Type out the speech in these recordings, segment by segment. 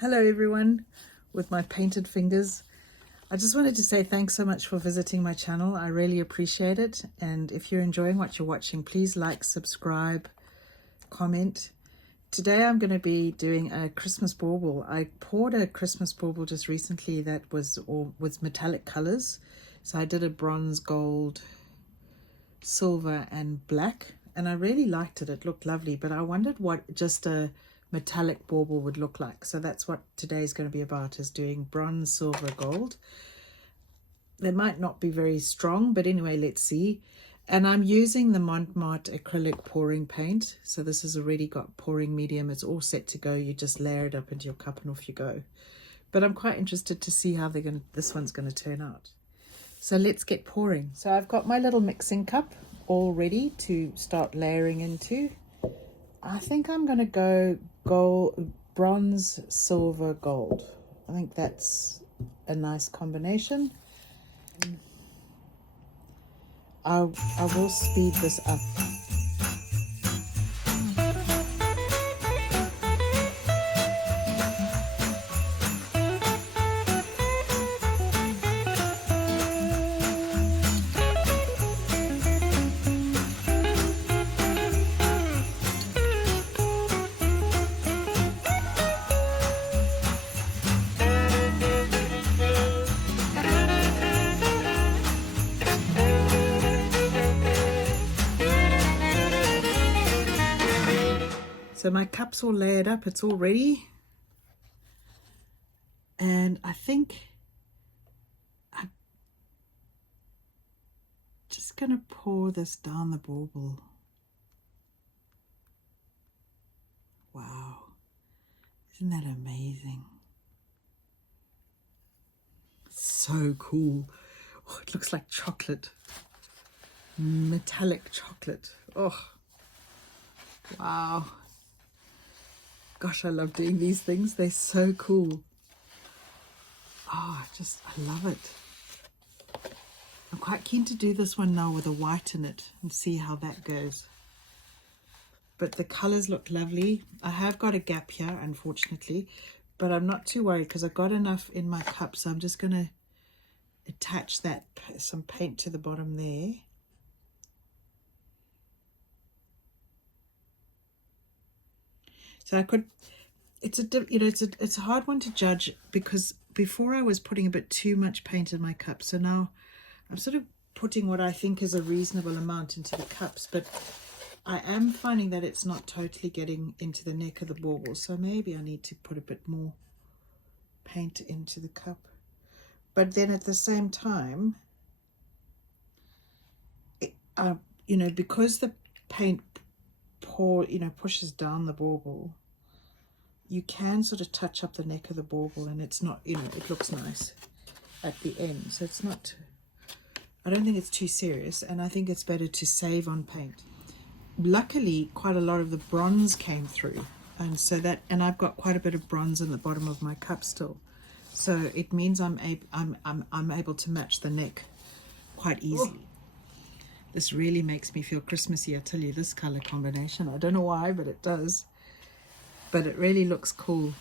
Hello everyone with my painted fingers. I just wanted to say thanks so much for visiting my channel. I really appreciate it. And if you're enjoying what you're watching, please like, subscribe, comment. Today I'm going to be doing a Christmas bauble. I poured a Christmas bauble just recently that was with metallic colors. So I did a bronze, gold, silver and black, and I really liked it. It looked lovely, but I wondered what just a metallic bauble would look like. So that's what today is going to be about, is doing bronze, silver, gold. They might not be very strong, but anyway, let's see. And I'm using the Monte Mart Acrylic Pouring paint. So this has already got pouring medium. It's all set to go. You just layer it up into your cup and off you go. But I'm quite interested to see how this one's going to turn out. So let's get pouring. So I've got my little mixing cup all ready to start layering into. I think I'm going to go gold, bronze, silver, gold. I think that's a nice combination. I will speed this up. So my cup's all layered up, it's all ready. And I think I'm just going to pour this down the bauble. Wow, isn't that amazing? So cool. Oh, it looks like chocolate, metallic chocolate. Oh, wow. Gosh, I love doing these things. They're so cool. Oh, I love it. I'm quite keen to do this one now with a white in it and see how that goes. But the colors look lovely. I have got a gap here, unfortunately, but I'm not too worried because I've got enough in my cup. So I'm just going to attach some paint to the bottom there. So I could, it's a hard one to judge because before I was putting a bit too much paint in my cup. So now I'm sort of putting what I think is a reasonable amount into the cups, but I am finding that it's not totally getting into the neck of the bauble. So maybe I need to put a bit more paint into the cup. But then at the same time, because the paint pushes down the bauble, you can sort of touch up the neck of the bauble and it's not, it looks nice at the end. So it's not, I don't think it's too serious, and I think it's better to save on paint. Luckily, quite a lot of the bronze came through, and so and I've got quite a bit of bronze in the bottom of my cup still. So it means I'm able to match the neck quite easily. Oh. This really makes me feel Christmassy, I tell you, this color combination. I don't know why, but it does. But it really looks cool.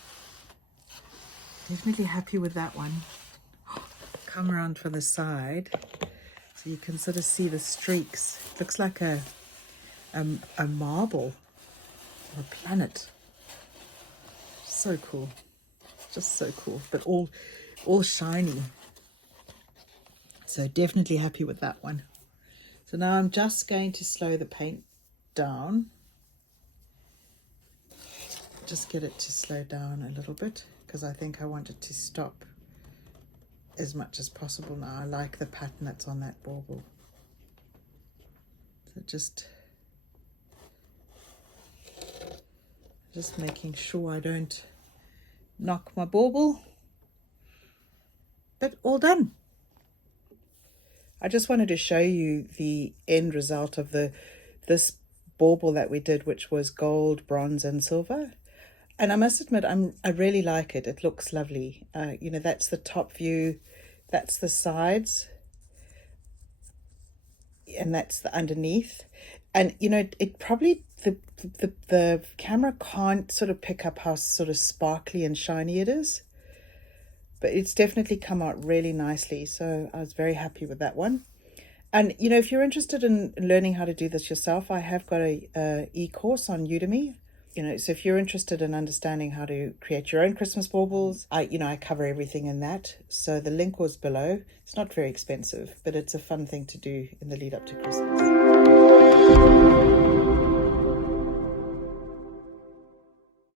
Definitely happy with that one. Come around for the side so you can sort of see the streaks. It looks like a marble or a planet. So cool. Just so cool, but all shiny. So definitely happy with that one. So now I'm just going to slow the paint down. Just get it to slow down a little bit because I think I want it to stop as much as possible now. I like the pattern that's on that bauble. So just making sure I don't knock my bauble. But all done. I just wanted to show you the end result of this bauble that we did, which was gold, bronze and silver. And I must admit, I really like it. It looks lovely. That's the top view, that's the sides, and that's the underneath. And it probably the camera can't sort of pick up how sort of sparkly and shiny it is, but it's definitely come out really nicely. So I was very happy with that one. And, you know, if you're interested in learning how to do this yourself, I have got a e-course on Udemy. You know, so if you're interested in understanding how to create your own Christmas baubles, I cover everything in that. So the link was below. It's not very expensive, but it's a fun thing to do in the lead up to Christmas.